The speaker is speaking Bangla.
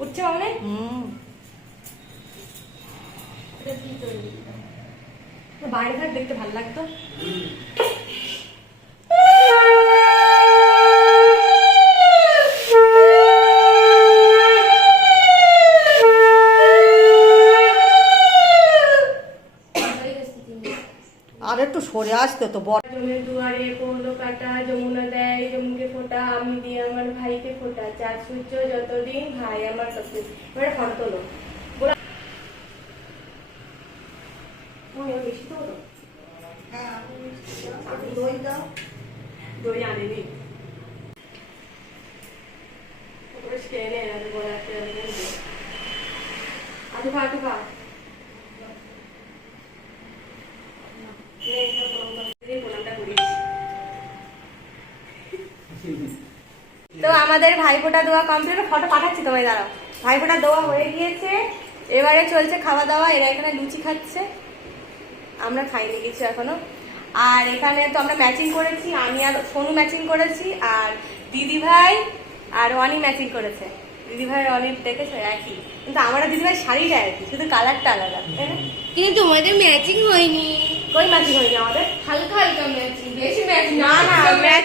উঠছে মানে বাইরে থাক দেখতে ভালো লাগতো। আর একটু সরে আসতে তো বড়। জমের দুয়ারে পড়লো কাটা, যমুনা দেয় যমুকে ফোঁটা, আমি দিয়ে আমার ভাইকে ফোঁটা, চাঁদ সূর্য যতদিন ভাই আমার ততদিন। এবারে ফটো তোলো। বেশি তো হলো, দই আনিনি আটু খা আটু খা। তো আমাদের ভাইফোঁটা দেওয়া কমপ্লিট, ফটো পাঠাচ্ছি তোমায়, দাঁড়াও। ভাইফোঁটা দেওয়া হয়ে গিয়েছে, এবারে চলছে খাওয়া দাওয়া। এরা এখানে লুচি খাচ্ছে, আমরা খাইনি কিছু এখনো। আর এখানে তো আমরা ম্যাচিং করেছি, আমি আর সোনু ম্যাচিং করেছি, আর দিদি ভাই আর অনি ম্যাচিং করেছে। দিদি ভাই অনির দেখেছো একই, কিন্তু আমরা দিদি ভাই শাড়িটা একই, শুধু কালারটা আলাদা। কিন্তু তোমাদের ম্যাচিং হয়নি। কই ম্যাচিং হয়নি আমাদের? হালকা হালকা ম্যাচিং, বেশি ম্যাচিং না না ম্যাচ